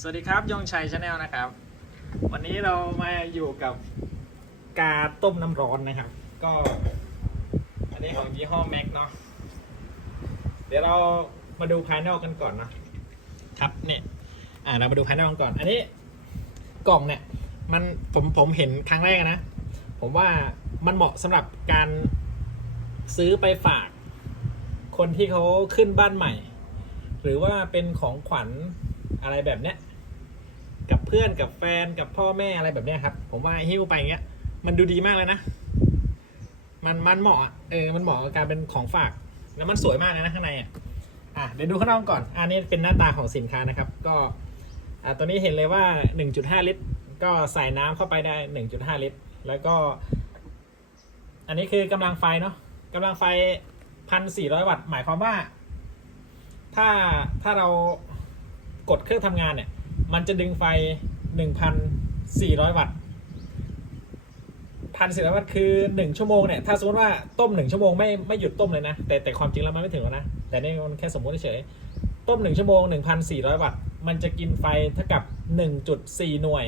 สวัสดีครับยงชัยชาแนลนะครับ วันนี้เรามาอยู่กับกาต้มน้ำร้อนนะครับ ก็ อันนี้ของยี่ห้อแม็กเนาะเดี๋ยวเรามาดูภายนอกกันก่อนนะครับเนี่ยอ่าเรามาดูภายนอกกันก่อน อันนี้กล่องเนี่ย มันผมผมเห็นครั้งแรกนะ ผมว่ามันเหมาะสำหรับการซื้อไปฝาก คนที่เขาขึ้นบ้านใหม่ หรือว่าเป็นของขวัญ อะไรแบบเนี้ยกับเพื่อนกับแฟนกับพ่อแม่อะไรแบบเนี้ยครับ ผมว่าหิ้วไปเงี้ย มันดูดีมากเลยนะ มันมันเหมาะเออมันเหมาะกับการเป็นของฝาก แล้วมันสวยมากนะข้างในอะอะเดี๋ยวดูข้างนอกก่อน อันนี้เป็นหน้าตาของสินค้านะครับ ก็อะตัวนี้เห็นเลยว่า 1.5 ลิตร ก็ใส่น้ำเข้าไปได้ 1.5 ลิตร แล้วก็ อันนี้คือกำลังไฟเนาะกำลังไฟ 1,400 วัตต์ หมายความว่า ถ้าถ้าเรา กดเครื่องทำงานเนี่ย มันจะดึงไฟ 1,400 วัตต์1,400วัตต์คือ1ชั่วโมงเนี่ย ถ้าสมมติว่าต้ม1ชั่วโมงไม่ไม่หยุดต้มเลยนะ แต่แต่ความจริงแล้วมันไม่ถึงหรอกนะ แต่นี่มันแค่สมมติเฉยต้ม1ชั่วโมง1,400วัตต์ มันจะกินไฟเท่ากับ1.4หน่วย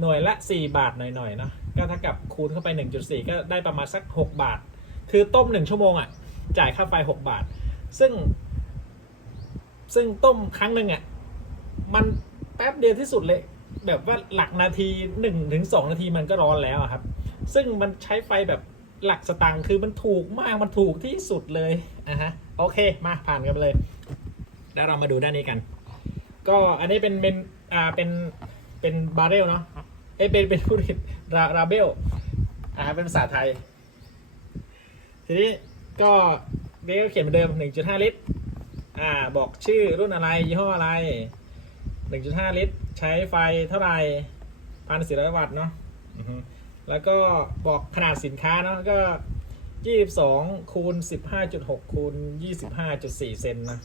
หน่วยละ4บาทหน่อยๆเนาะก็เท่ากับคูณเข้าไป1.4ก็ได้ประมาณสัก6บาท คือต้ม1ชั่วโมงอะจ่ายค่าไฟ6บาท ซึ่ง ซึ่งต้มครั้งหนึ่งอะมันแป๊บเดียวที่สุดเลย แบบว่าหลักนาทีหนึ่งถึงสองนาทีมันก็ร้อนแล้วครับ ซึ่งมันใช้ไฟแบบหลักสตางค์คือมันถูกมากมันถูกที่สุดเลยอะฮะโอเคมาผ่านกันไปเลย แล้วเรามาดูด้านนี้กัน ก็อันนี้เป็นเป็นอ่าเป็นเป็นบาร์เรลเนาะเอ้เป็นเป็นผู้ผิดราราเบลอ่าเป็นภาษาไทย ทีนี้ก็เบลเขียนเหมือนเดิม 1.5 ลิตร อ่าบอกชื่อรุ่นอะไรยี่ห้ออะไร 1.5 ลิตร ใช้ไฟเท่าไหร่พันสี่ร้อยวัตต์เนาะอือฮึแล้วก็บอกขนาดสินค้าเนาะก็ 22คูณ15.6คูณ25.4 เซนนะ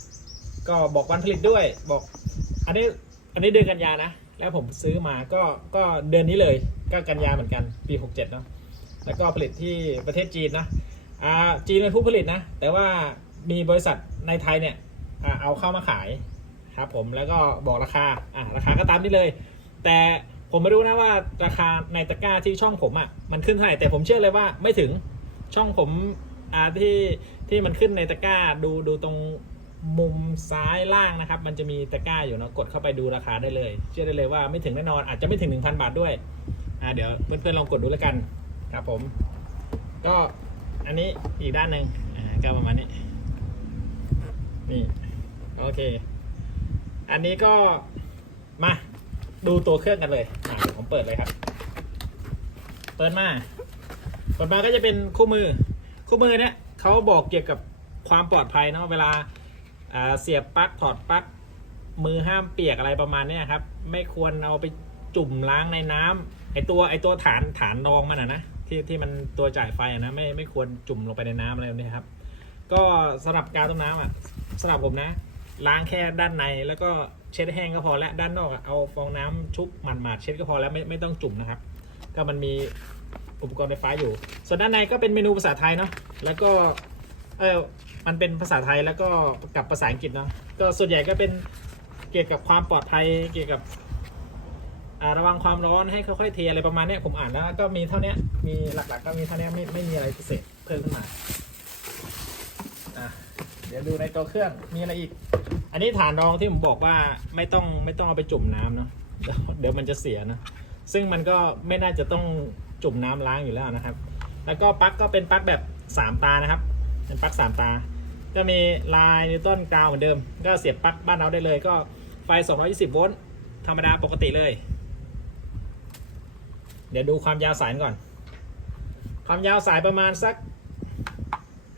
ก็บอกวันผลิตด้วยบอก อันนี้อันนี้เดือนกันยานะ แล้วผมซื้อมาก็ก็เดือนนี้เลย ก็กันยาเหมือนกันปี 67 เนาะแล้วก็ผลิตที่ประเทศจีนนะอ่าจีนเป็นผู้ผลิตนะ แต่ว่ามีบริษัทในไทยเนี่ยอ่า เอาเข้ามาขายครับผมแล้วก็บอกราคาอ่าราคาก็ตามนี้เลย แต่ผมไม่รู้นะว่าราคาในตะกร้าที่ช่องผมอะ่ะมันขึ้นเท่าไหร่แต่ผมเชื่อเลยว่าไม่ถึงช่องผมอ่าที่ที่มันขึ้นในตะกร้าดูดูตรงมุมซ้ายล่างนะครับ มันจะมีตะกร้าอยู่เนอะกดเข้าไปดูราคาได้เลย เชื่อได้เลยว่าไม่ถึงแน่นอนอาจจะไม่ถึง 1,000 บาทด้วยอ่าเดี๋ยวเพื่อนๆลองกดดูแล้วกันครับผม ก็อันนี้อีกด้านหนึ่งอ่าก็ประมาณนี้นี่ โอเค อันนี้ก็มาดูตัวเครื่องกันเลยอ่าผมเปิดเลยครับ เปิดมาเปิดมาก็จะเป็นคู่มือ คู่มือเนี่ยเขาบอกเกี่ยวกับความปลอดภัยเนาะเวลาเสียบปลั๊กถอดปลั๊กมือห้ามเปียกอะไรประมาณเนี้ยครับ ไม่ควรเอาไปจุ่มล้างในน้ำไอตัวไอตัวฐานฐานรองมันอะนะที่ที่มันตัวจ่ายไฟอะนะไม่ไม่ควรจุ่มลงไปในน้ำอะไรแบบนี้ครับ ก็สำหรับการต้มน้ำอะสำหรับผมนะ ล้างแค่ด้านในแล้วก็เช็ดแห้งก็พอแล้วด้านนอกเอาฟองน้ำชุบหมาดๆเช็ดก็พอแล้วไม่ไม่ต้องจุ่มนะครับ ก็มันมีอุปกรณ์ไฟฟ้าอยู่ ส่วนด้านในก็เป็นเมนูภาษาไทยเนาะแล้วก็เออมันเป็นภาษาไทยแล้วก็กับภาษาอังกฤษเนาะก็ส่วนใหญ่ก็เป็นเกี่ยวกับความปลอดภัยเกี่ยวกับระวังความร้อนให้ค่อยๆเทอะไรประมาณนี้ผมอ่านแล้วก็มีเท่านี้มีหลักๆก็มีเท่านี้ไม่ไม่มีอะไรพิเศษเพิ่มขึ้นมา ดี๋ยวดูในตัวเครื่องมีอะไรอีก อันนี้ฐานรองที่ผมบอกว่าไม่ต้องไม่ต้องเอาไปจุ่มน้ำเนาะเดี๋ยวมันจะเสียนะซึ่งมันก็ไม่น่าจะต้องจุ่มน้ำล้างอยู่แล้วนะครับ แล้วก็ปลั๊กก็เป็นปลั๊กแบบสามตานะครับ เป็นปลั๊กสามตา ก็มีลายนิวตันกาวเหมือนเดิม ก็เสียบปลั๊กบ้านเราได้เลยก็ไฟ 220 โวลต์ธรรมดาปกติเลย เดี๋ยวดูความยาวสายก่อน ความยาวสายประมาณสัก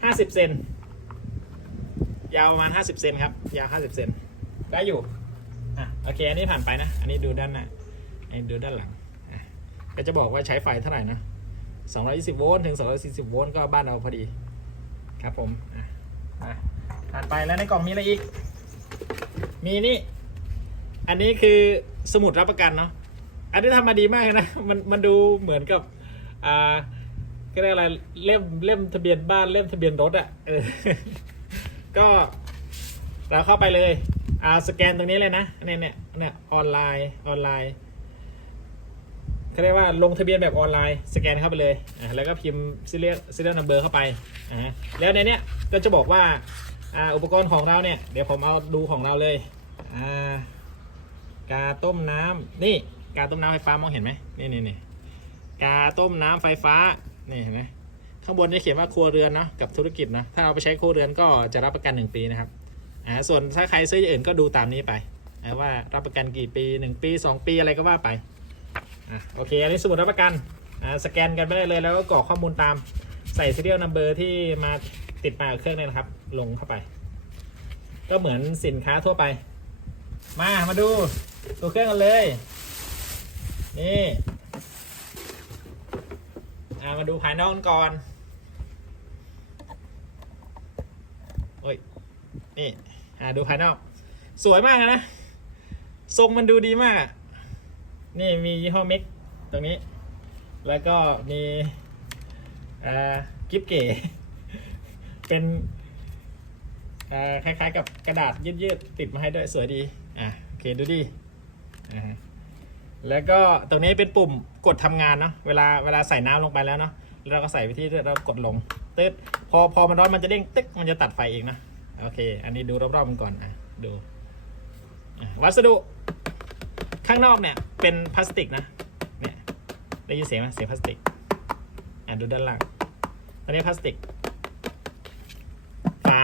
50 เซน ยาวประมาณ 50 เซนครับ ยาว 50 เซนได้อยู่ อะ โอเค อันนี้ผ่านไปนะ อันนี้ดูด้านหน้าอันนี้ดูด้านหลัง อะ ก็จะบอกว่าใช้ไฟเท่าไหร่นะ 220 โวลต์ถึง 240 โวลต์ก็บ้านเราพอดี ครับผม อะอะผ่านไปแล้วในกล่องมีอะไรอีก มีนี่ อันนี้คือสมุดรับประกันเนาะ อันนี้ทำมาดีมากนะ มันมันดูเหมือนกับ อ่าก็เรียกอะไรเล่มเล่มทะเบียนบ้านเล่มทะเบียนรถอะ่ะ ก็เราเข้าไปเลยอ่าสแกนตรงนี้เลยนะเนี่ยเนี่ยเนี่ยออนไลน์ออนไลน์เขาเรียกว่าลงทะเบียนแบบออนไลน์สแกนเข้าไปเลยอ่าแล้วก็พิมพ์ serial serial number เข้าไปอ่าแล้วในเนี้ยก็จะบอกว่าอ่าอุปกรณ์ของเราเนี่ยเดี๋ยวผมเอาดูของเราเลยอ่ากาต้มน้ำนี่กาต้มน้ำไฟฟ้ามองเห็นไหมนี่นี่นี่กาต้มน้ำไฟฟ้านี่เห็นไหม ข้างบนจะเขียนว่าครัวเรือนเนาะกับธุรกิจนะถ้าเอาไปใช้ครัวเรือนก็จะรับประกัน 1 ปีนะครับอ่าส่วนถ้าใครซื้ออย่างอื่นก็ดูตามนี้ไปว่ารับประกันกี่ปี 1 ปี 2 ปีอะไรก็ว่าไปอะโอเค อันนี้สมุดรับประกันอ่าสแกนกันไปได้เลยแล้วก็กรอกข้อมูลตามใส่ serial number ที่มาติดมาเครื่องเนี่ยนะครับ ลงเข้าไป ก็เหมือนสินค้าทั่วไป มามาดูตัวเครื่องกันเลย นี่อ่ามาดูภายนอกก่อน โอ้ย นี่ อ่าดูภายนอก สวยมากนะ ทรงมันดูดีมากอะนี่มียี่ห้อมิกตรงนี้ แล้วก็มีอ่ากิฟเก๋ เป็นอ่าคล้ายๆกับกระดาษยืดๆติดมาให้ด้วยสวยดี อะโอเคดูดีอ่าแล้วก็ตรงนี้เป็นปุ่มกดทำงานเนาะเวลาเวลาใส่น้ำลงไปแล้วเนาะเราก็ใส่ไปที่เรากดลงตึ๊ด อพอมันร้อนมันจะเด้งตึ๊กมันจะตัดไฟเองนะโอเค อันนี้ดูรอบๆมันก่อนอะดูวัสดุข้างนอกเนี่ยเป็นพลาสติกนะเนี่ยได้ยินเสียงไหมเสียงพลาสติกอะดูด้านล่างอันนี้พลาสติก ฝา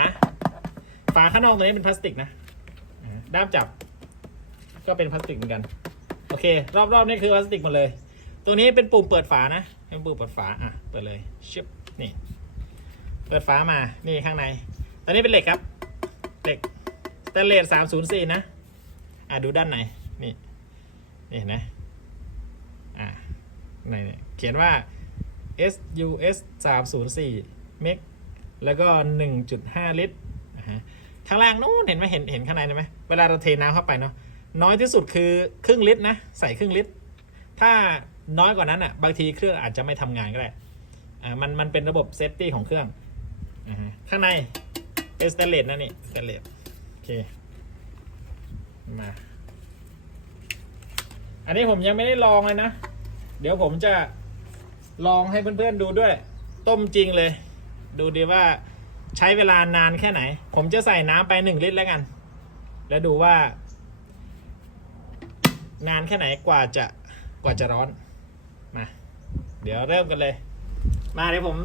ฝาข้างนอกตัวนี้เป็นพลาสติกนะอะด้ามจับ ก็เป็นพลาสติกเหมือนกันโอเค รอบๆนี่คือพลาสติกหมดเลย ตัวนี้เป็นปุ่มเปิดฝานะเป็นปุ่มเปิดฝาอะเปิดเลยชิบนี่ เปิดฝามา นี่ข้างใน ตอนนี้เป็นเหล็กครับ เหล็กสแตนเลสสามศูนย์สี่นะ อะดูด้านในนี่ นี่เห็นไหมอะในเนี่ยเขียนว่า SUS 3 0 4เมกแล้วก็ 1.5 ลิตรอ่าฮะข้างล่างนู้นเห็นไหมเห็นเห็นข้างในไหมเวลาเราเทน้ำเข้าไปเนาะน้อยที่สุดคือครึ่งลิตรนะ ใส่ครึ่งลิตร ถ้าน้อยกว่านั้นอะบางทีเครื่องอาจจะไม่ทำงานก็ได้อ่ามันมันเป็นระบบเซฟตี้ของเครื่อง อ่าฮะข้างในเป็นสแตนเลสนะนี่สแตนเลสโอเคมา อันนี้ผมยังไม่ได้ลองเลยนะ เดี๋ยวผมจะลองให้เพื่อนๆดูด้วย ต้มจริงเลย ดูดีว่าใช้เวลานานแค่ไหน ผมจะใส่น้ำไปหนึ่งลิตรแล้วกัน แล้วดูว่า นานแค่ไหนกว่าจะกว่าจะร้อน มา เดี๋ยวเริ่มกันเลย มาเดี๋ยวผม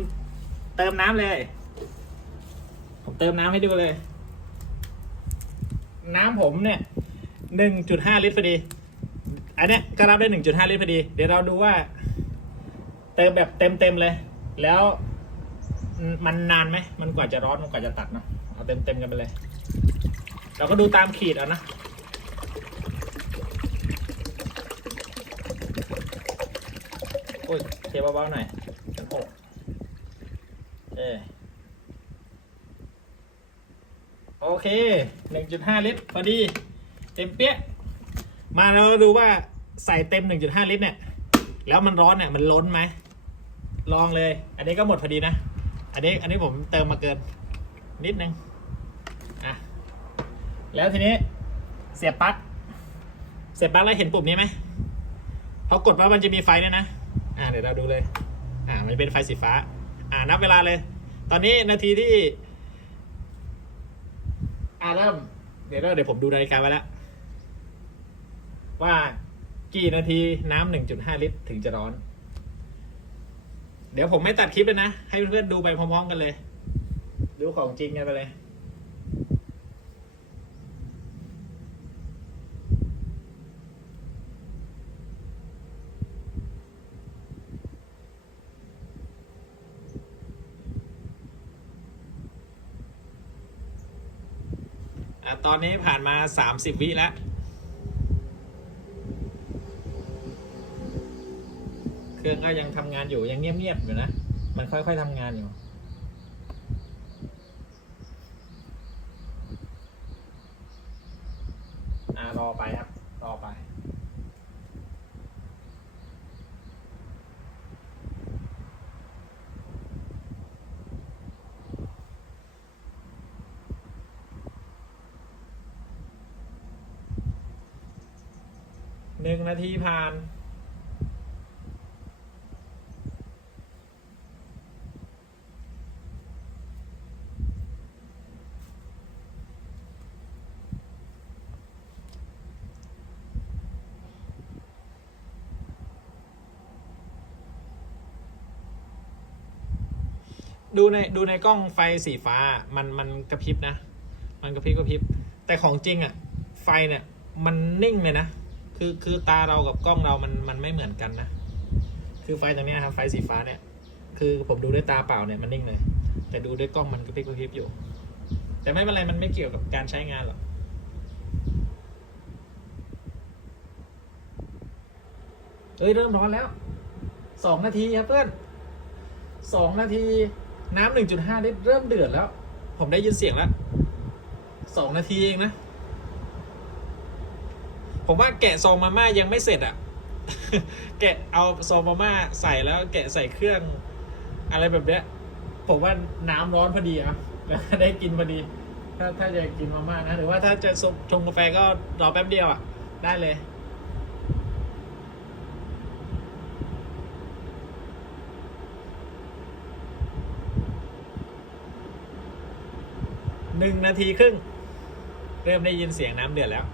เติมน้ำเลย เติมน้ำให้ดูเลย น้ำผมเนี่ยหนึ่งจุดห้าลิตรพอดี อันเนี้ยก็รับได้หนึ่งจุดห้าลิตรพอดี เดี๋ยวเราดูว่า เติมแบบเต็มเต็มๆเลย แล้วมันนานไหม มันกว่าจะร้อนมันกว่าจะตัดเนาะเอาเต็มเต็มๆกันไปเลย เราก็ดูตามขีดเอานะโอ้ยเทเบาๆหน่อยชั้นหกเออ โอเค 1.5 ลิตร พอดี เต็มเปี้ย มาเราดูว่าใส่เต็ม 1.5 ลิตรเนี่ย แล้วมันร้อนเนี่ย มันล้นไหม ลองเลย อันนี้ก็หมดพอดีนะ อันนี้ อันนี้ผมเติมมาเกิน นิดนึง อะ แล้วทีนี้เสียบปลั๊ก เสียบปลั๊กแล้วเห็นปุ่มนี้ไหมพอกดว่ามันจะมีไฟเนี่ยนะ อ่าเดี๋ยวเราดูเลย อ่า มันเป็นไฟสีฟ้า อ่านับเวลาเลย ตอนนี้นาทีที่ อ่าเริ่ม เดี๋ยวเดี๋ยวผมดูนาฬิกาไว้แล้วว่ากี่นาทีน้ำหนึ่งจุดห้าลิตรถึงจะร้อน เดี๋ยวผมไม่ตัดคลิปเลยนะ ให้เพื่อนๆดูไปพร้อมๆกันเลย ดูของจริงกันไปเลย อะตอนนี้ผ่านมา 30 วิแล้ว เครื่องก็ยังทำงานอยู่ยังเงียบๆอยู่นะ มันค่อยๆทำงานอยู่ อ่ารอไปครับ รอไป ห นึ่งนาทีผ่านดูในดูในกล้องไฟสีฟ้ามันมันกระพริบนะ มันกระพริบกระพริบ แต่ของจริงอะไฟเนี่ย มันนิ่งเลยนะ คือคือตาเรากับกล้องเรามันมันไม่เหมือนกันนะ คือไฟตรงนี้ครับไฟสีฟ้าเนี่ย คือผมดูด้วยตาเปล่าเนี่ยมันนิ่งเลย แต่ดูด้วยกล้องมันกระพิบกระพิบอยู่ แต่ไม่เป็นไรมันไม่เกี่ยวกับการใช้งานหรอกเอ้ยเริ่มร้อนแล้วสองนาทีครับเพื่อนสองนาทีน้ำหนึ่งจุดห้าลิตรเริ่มเดือดแล้ว ผมได้ยินเสียงแล้วสองนาทีเองนะ ผมว่าแกะซองมาม่ายังไม่เสร็จอะ่ะ แกะเอาซองมาม่าใส่แล้วแกะใส่เครื่อง อะไรแบบเนี้ย ผมว่าน้ำร้อนพอดีอะแล้วได้กินพอดี ถ้าถ้าจะกินมาม่านะ หรือว่าถ้าจะชงกาแฟก็รอแป๊บเดียวอะ ได้เลยหนึ่งนาทีครึ่ง เริ่มได้ยินเสียงน้ำเดือดแล้ว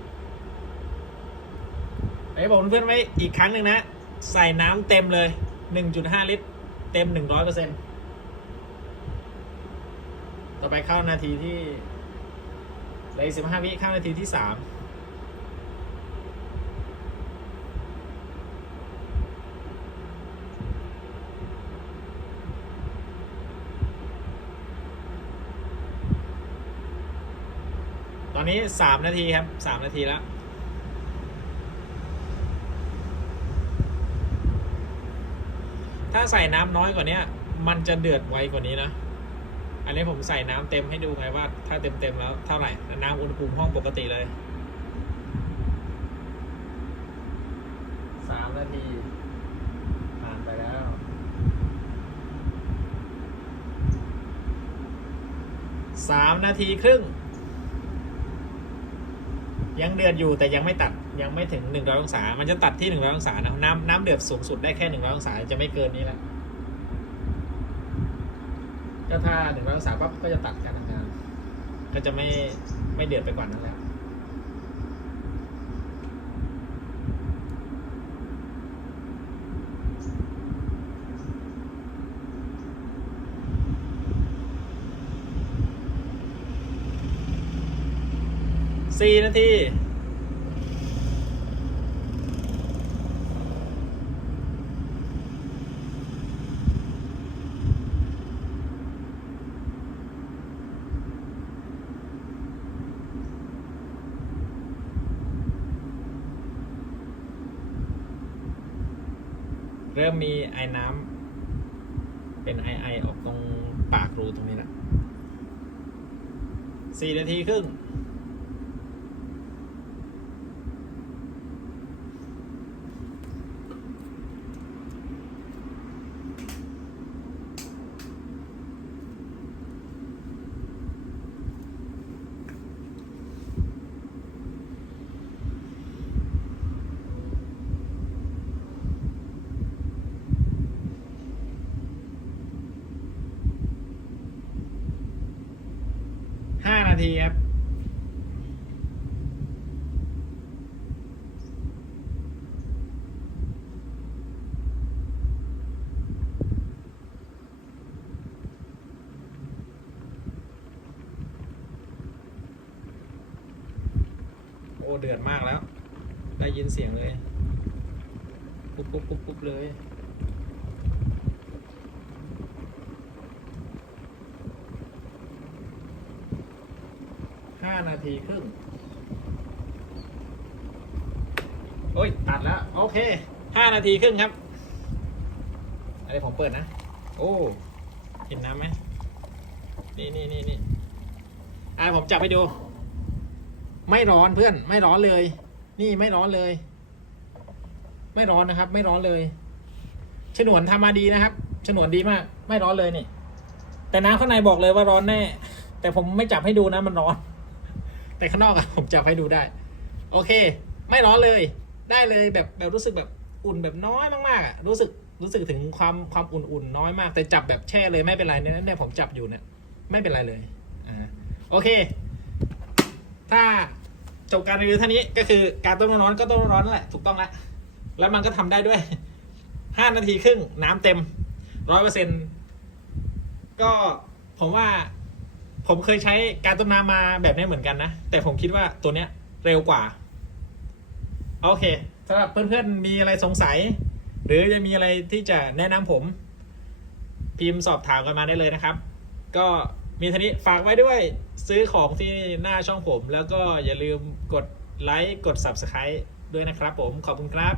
ไอ้บอกเพื่อนๆไว้อีกครั้งหนึ่งนะ ใส่น้ำเต็มเลย 1.5 ลิตร เต็ม 100เปอร์เซ็นต์ต่อไปเข้านาทีที่เหลืออีก15 วิเข้านาทีที่ 3ตอนนี้ 3 นาทีครับ 3 นาทีแล้ว ถ้าใส่น้ำน้อยกว่านี้มันจะเดือดไวกว่านี้นะ อันนี้ผมใส่น้ำเต็มให้ดูไงว่า ถ้าเต็มเต็มๆแล้วเท่าไหร่ น้ำอุณหภูมิห้องปกติเลยสามนาทีผ่านไปแล้ว สามนาทีครึ่ง ยังเดือดอยู่แต่ยังไม่ตัดยังไม่ถึงหนึ่งร้อยองศา มันจะตัดที่หนึ่งร้อยองศานะน้ำน้ำเดือดสูงสุดได้แค่หนึ่งร้อยองศาจะไม่เกินนี้แหละก็ถ้าหนึ่งร้อยองศาปั๊บก็จะตัดการทำงานก็จะไม่ไม่เดือดไปกว่านั้นแล้ว สี่นาทีเริ่มมีไอ้น้ำเป็นไอไอออกตรงปากรูตรงนี้แหละสี่นาทีครึ่ง ทีครับโอ้เดือดมากแล้ว ได้ยินเสียงเลย ปุ๊บปุ๊บปุ๊บปุ๊บเลย ห้านาทีครึ่งโอ้ย ตัดแล้ว โอเคห้านาทีครึ่งครับอันนี้ผมเปิดนะ โอ้ เห็นน้ำไหม นี่นี่นี่นี่อ่าผมจับไปดู ไม่ร้อนเพื่อน ไม่ร้อนเลย นี่ไม่ร้อนเลย ไม่ร้อนนะครับ ไม่ร้อนเลย ฉนวนทำมาดีนะครับ ฉนวนดีมาก ไม่ร้อนเลยนี่ แต่น้ำข้างในบอกเลยว่าร้อนแน่ แต่ผมไม่จับให้ดูนะ มันร้อน แต่ข้างนอกอะผมจับให้ดูได้ โอเค ไม่ร้อนเลย ได้เลยแบบแบบรู้สึกแบบอุ่นแบบน้อยมากๆอะรู้สึกรู้สึกถึงความความอุ่นๆน้อยมาก แต่จับแบบแช่เลยไม่เป็นไรเนี่ยเนี่ยผมจับอยู่เนี่ยไม่เป็นไรเลยอ่าโอเค ถ้าจบการรีวิวเท่านี้ก็คือการต้มร้อนก็ต้มร้อนแหละถูกต้องละแล้วมันก็ทำได้ด้วยห้านาทีครึ่งน้ำเต็มร้อยเปอร์เซ็นก็ผมว่า ผมเคยใช้การต้มน้ำมาแบบนี้เหมือนกันนะ แต่ผมคิดว่าตัวเนี้ยเร็วกว่า โอเคสำหรับเพื่อนๆมีอะไรสงสัย หรือจะมีอะไรที่จะแนะนำผม พิมพ์สอบถามกันมาได้เลยนะครับ ก็มีท่านี้ฝากไว้ด้วยซื้อของที่หน้าช่องผม แล้วก็อย่าลืมกดไลค์กด Subscribe ด้วยนะครับผมขอบคุณครับ